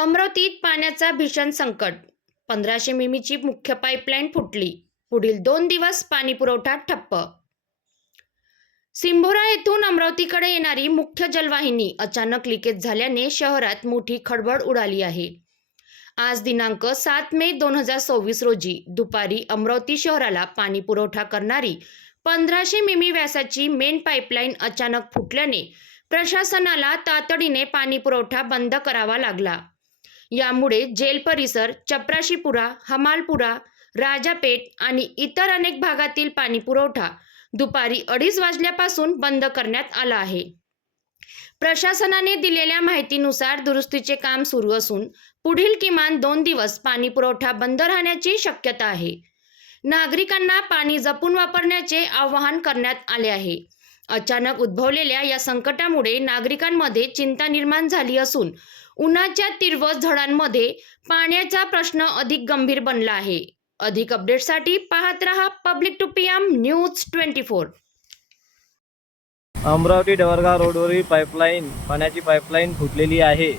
अमरावतीत पाण्याचा भीषण संकट. 1500 मिमीची मुख्य पाईपलाईन फुटली. पुढील 2 दिवस पाणी पुरवठा ठप्प. सिंभोरा येथून अमरावतीकडे येणारी मुख्य जलवाहिनी अचानक लिकेज झाल्याने शहरात मोठी खळबळ उडाली आहे. आज दिनांक 7 मे 2024 रोजी दुपारी अमरावती शहराला पाणी पुरवठा करणारी 1500 मिमी व्यासाची मेन पाईपलाईन अचानक फुटल्याने प्रशासनाला तातडीने पाणी पुरवठा बंद करावा लागला. यामुळे जेल परिसर, चपराशीपुरा, हमालपुरा, राजापेठ आणि इतर अनेक भागातील पाणी पुरवठा दुपारी 2:30 वाजल्यापासून बंद करण्यात आला आहे. प्रशासनाने दिलेल्या माहितीनुसार दुरुस्तीचे काम सुरू असून पुढील किमान 2 दिवस पाणी पुरवठा बंद राहण्याची शक्यता आहे. नागरिकांना पाणी जपून वापरण्याचे आवाहन करण्यात आले आहे. अचानक उद्भवलेल्या या संकटामुळे नागरिकांमध्ये चिंता निर्माण झाली असून उन्हाच्या तीव्र झळांमध्ये पाण्याचा प्रश्न अधिक गंभीर बनला आहे. अधिक अपडेट्ससाठी पाहत रहा public to PM news 24. Amravati Dawargaon रोडवरील पाण्याची पाईपलाईन फुटलेली आहे.